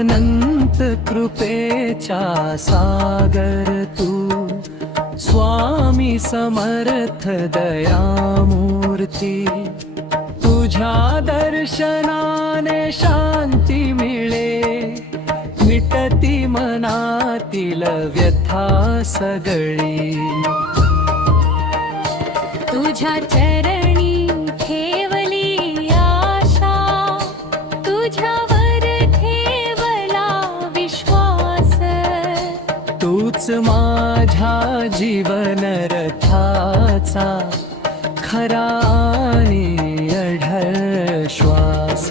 अनंत कृपेचा सागर तू स्वामी समर्थ दयामूर्ती। तुझ्या दर्शनाने शांती मिळे, मिटती मनातील व्यथा सगळी। तुझ्या चरणी ठेवली आशा, तुझ्यावर ठेवला विश्वास। तूच माझ्या जीवन रथाचा खरा आणि अढळ श्वास।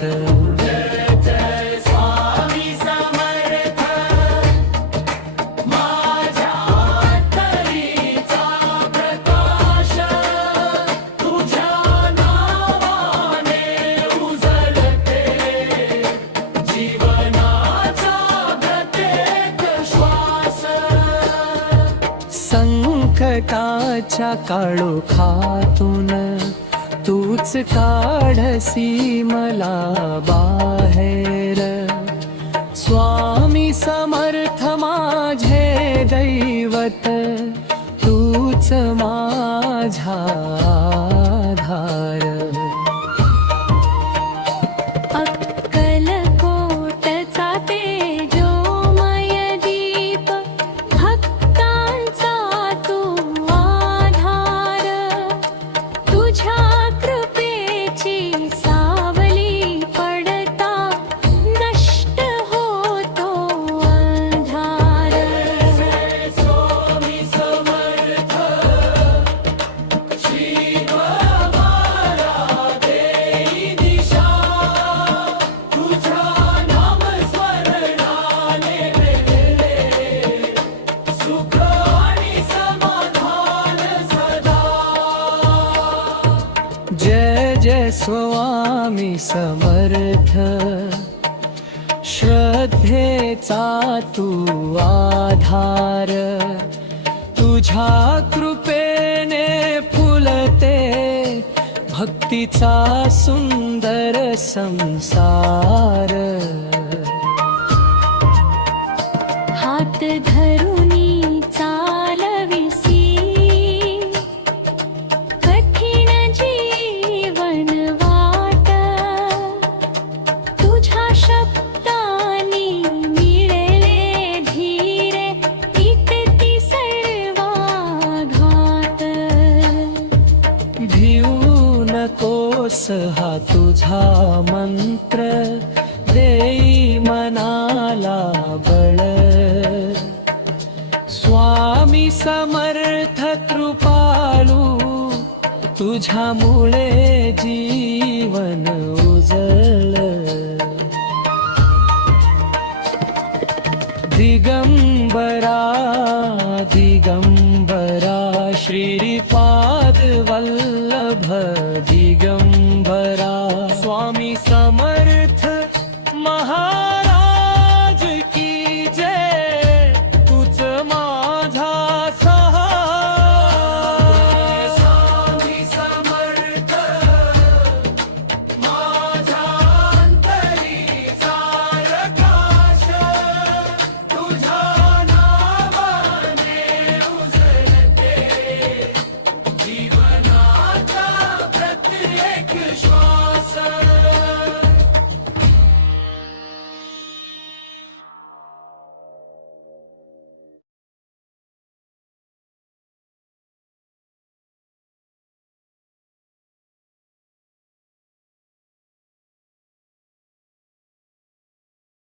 संकटाच्या काळोखातून तूच काढसी मला बाहेर। स्वामी समर्थ माझे दैवत, तूच माझा आधार। अक्कलकोटचा तेजोमय दीप, भक्तांचा तू आधार। तुझ्या कृपेची सावली पडता नष्ट होतो अंधार। स्वामी समर्थ जीव मारा देई दिशा, तुझ्या नामस्मरणाने मिळले सुख आणि समाधान सदा। जय जय स्वामी समर्थ, श्रद्धेचा तू आधार। तुझ्या कृपेने फुलते भक्तीचा सुंदर संसार। हात धरुनी चालविसी, कठीण जीवन वाट। तुझ्या शब्दानी मिळेले धीरे, इटती सर्वाघात। भिऊ नकोस हा तुझा मंत्र, देई मनाला बळ। स्वामी समर्थ कृपालू, तुझ्यामुळे जीवन उजळ। दिगंबरा दिगंबरा श्रीपाद वल्लभ दिगंबरा। स्वामी समर्थ